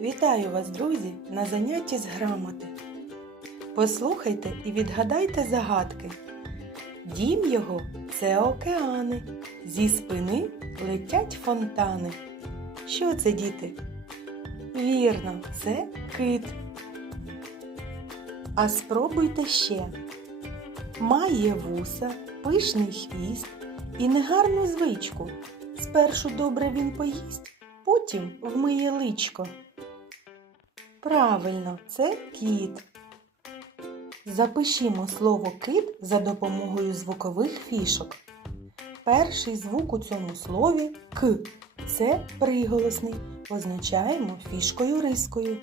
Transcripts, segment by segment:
Вітаю вас, друзі, на занятті з грамоти. Послухайте і відгадайте загадки. Дім його це океани, зі спини летять фонтани. Що це, діти? Вірно, це кит. А спробуйте ще. Має вуса, пишний хвіст і негарну звичку. Спершу добре він поїсть, потім вмиє личко. Правильно, це кіт. Запишімо слово кит за допомогою звукових фішок. Перший звук у цьому слові К. Це приголосний. Позначаємо фішкою рискою.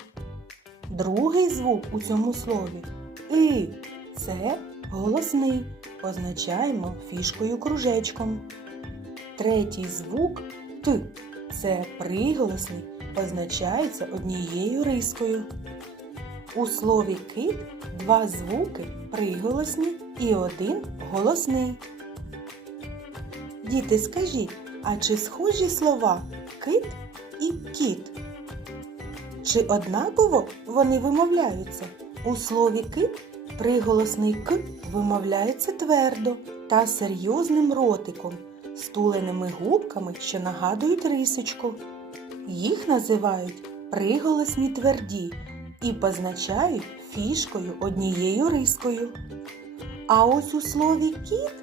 Другий звук у цьому слові И. Це голосний. Позначаємо фішкою кружечком. Третій звук Т. Це приголосний. Позначається однією рискою. У слові кит два звуки приголосні і один голосний. Діти, скажіть, а чи схожі слова кит і кіт? Чи однаково вони вимовляються? У слові кит приголосний к вимовляється твердо та серйозним ротиком, стуленими губками, що нагадують рисочку. Їх називають приголосні тверді і позначають фішкою однією рискою. А ось у слові кіт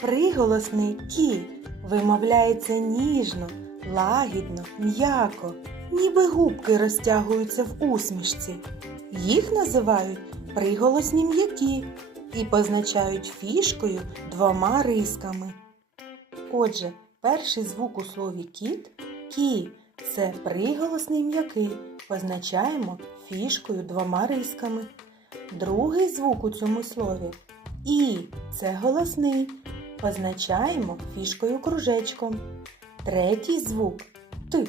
приголосний кі вимовляється ніжно, лагідно, м'яко, ніби губки розтягуються в усмішці. Їх називають приголосні м'які і позначають фішкою двома рисками. Отже, перший звук у слові кіт кі це приголосний м'який, позначаємо фішкою двома рисками. Другий звук у цьому слові і це голосний, позначаємо фішкою кружечком. Третій звук т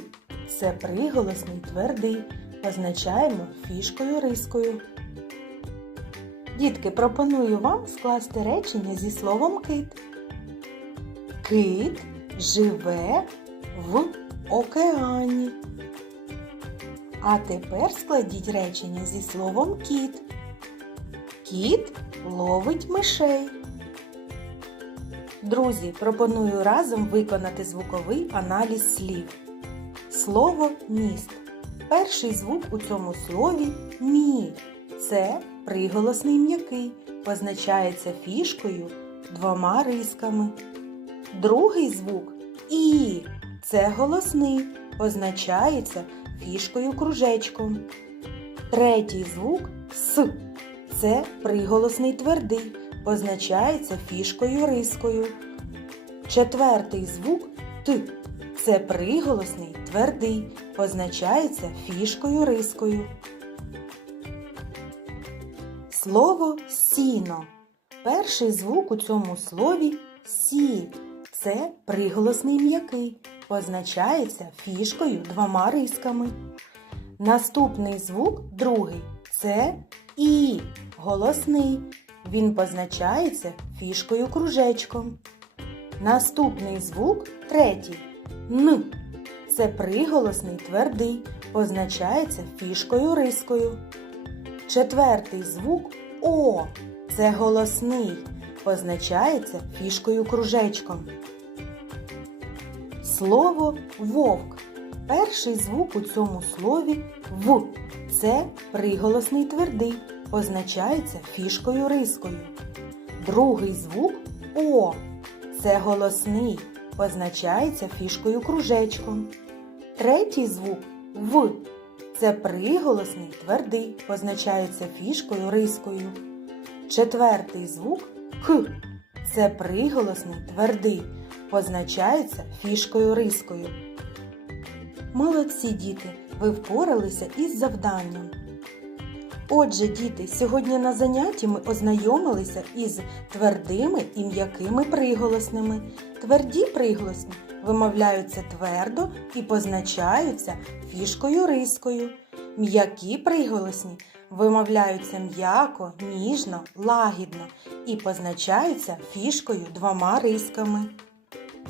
це приголосний твердий, позначаємо фішкою рискою. Дітки, пропоную вам скласти речення зі словом кит. Кит живе в океані. А тепер складіть речення зі словом кіт. Кіт ловить мишей. Друзі, пропоную разом виконати звуковий аналіз слів. Слово міст. Перший звук у цьому слові мі. Це приголосний м'який, позначається фішкою двома рисками. Другий звук і. Це голосний, позначається фішкою кружечком. Третій звук С. Це приголосний твердий, позначається фішкою рискою. Четвертий звук Т. Це приголосний твердий, позначається фішкою рискою. Слово сіно. Перший звук у цьому слові сі. Це приголосний м'який, позначається фішкою двома рисками. Наступний звук другий це і голосний. Він позначається фішкою кружечком. Наступний звук третій н. Це приголосний твердий, позначається фішкою рискою. Четвертий звук О. Це голосний, позначається фішкою кружечком. Слово вовк. Перший звук у цьому слові В. Це приголосний твердий, позначається фішкою рискою. Другий звук О. Це голосний, позначається фішкою кружечком. Третій звук В. Це приголосний твердий, позначається фішкою рискою. Четвертий звук К. Це приголосний твердий, позначається фішкою рискою. Молодці діти, ви впоралися із завданням. Отже, діти, сьогодні на занятті ми ознайомилися із твердими і м'якими приголосними. Тверді приголосні вимовляються твердо і позначаються фішкою рискою. М'які приголосні вимовляються м'яко, ніжно, лагідно і позначаються фішкою двома рисками.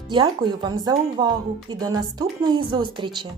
Дякую вам за увагу і до наступної зустрічі!